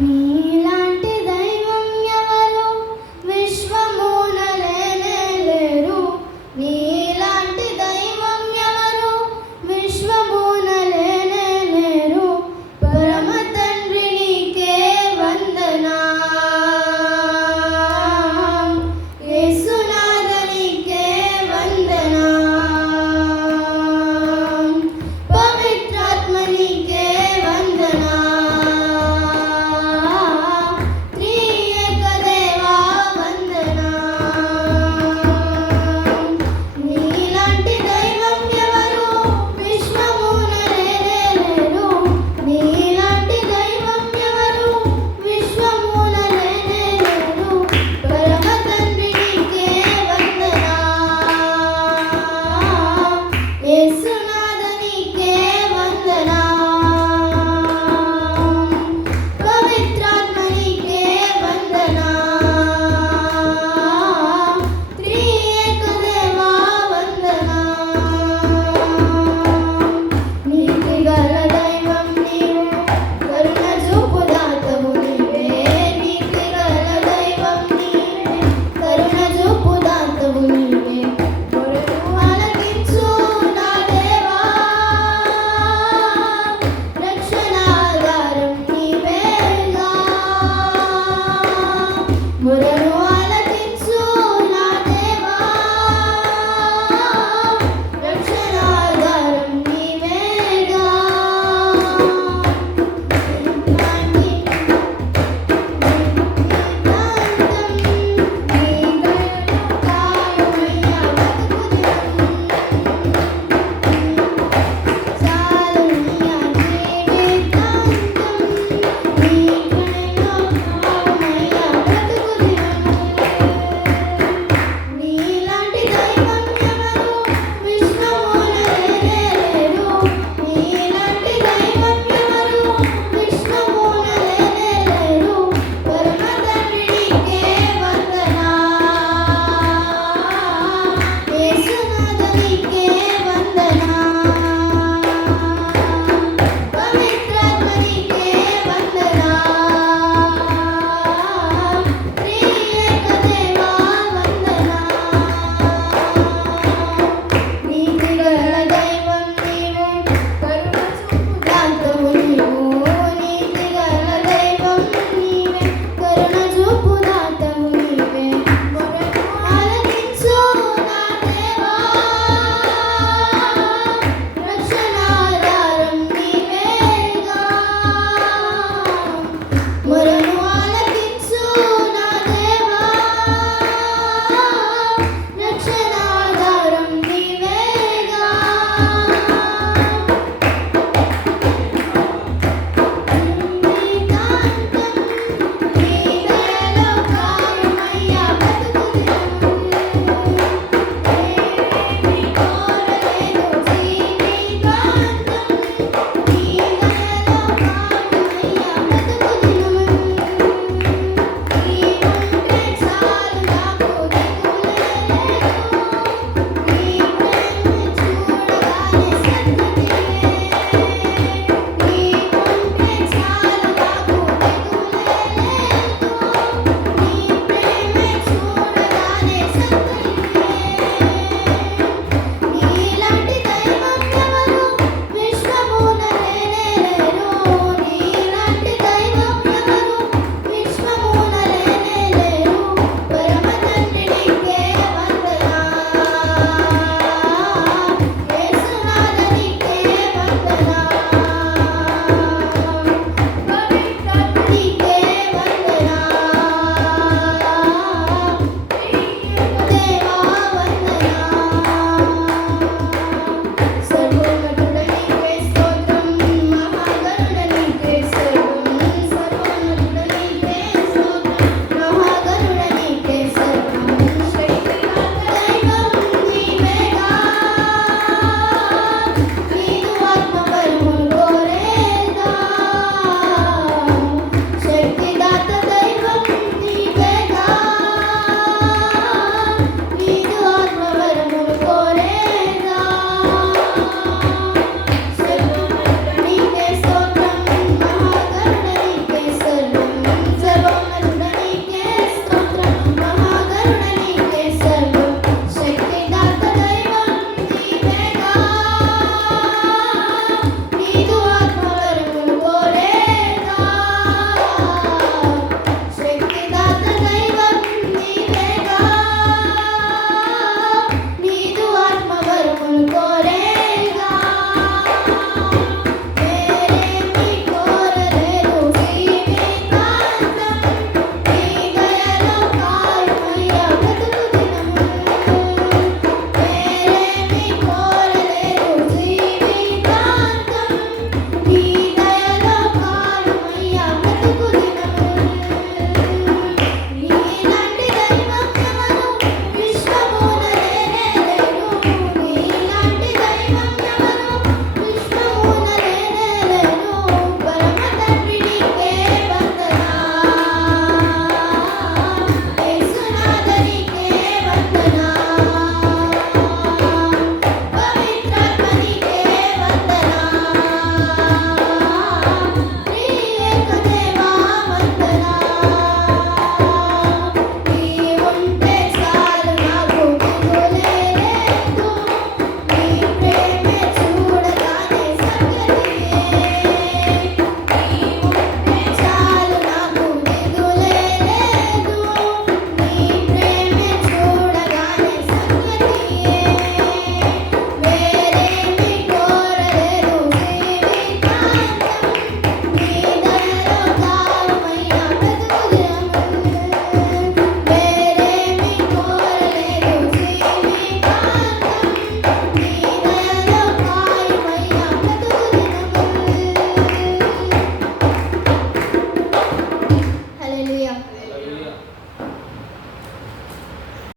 నీలాంటి దైవం ఎవరు విశ్వమున లేనే లేరు. నీలాంటి దైవం ఎవరు విశ్వమున లేనే లేరు. పరమ తండ్రి నీకే వందనం, యేసునాథ నీకే వందనం, పవిత్రాత్మ నీకే వందనం, త్రియేక దేవా వందనం. నీలాంటి దైవం ఎవరు విశ్వమున లేనే లేరు. నీలాంటి దైవం ఎవరు విశ్వమున లేనే లేరు. పరమ తండ్రి నీకే వందనం, యేసునాథ నీకే వందనం, పవిత్రాత్మ నీకే వందనం, త్రియేక దేవా వందనం. నీతి గల దైవం నీవు, కరుణ చూపు దాతవు నీవే. నీతి గల దైవం నీవే, కరుణ చూపు దాతవు నీవే. మొరను ఆలకించు నా దేవా, రక్షణాధారం నీవేగా. మొరను ఆలకించు నా దేవా, రక్షణాధారం నీవేగా. నీలాంటి దైవం ఎవరు విశ్వమున లేనే లేరు. నీలాంటి దైవం ఎవరు విశ్వమున లేనే లేరు. పరమ తండ్రి నీకే వందనం, యేసునాథ నీకే వందనం, పవిత్రాత్మ నీకే వందనం, త్రియేక దేవా వందనం. నీతి గల దైవం నీవు, కరుణ చూపు దాతవు నీవు. నీతి గల దైవం నీవే, కరుణ చూపు దాతవు నీవే. మొరను ఆలకించు నా దేవా, రక్షణాధారం నీవేగా. మొరను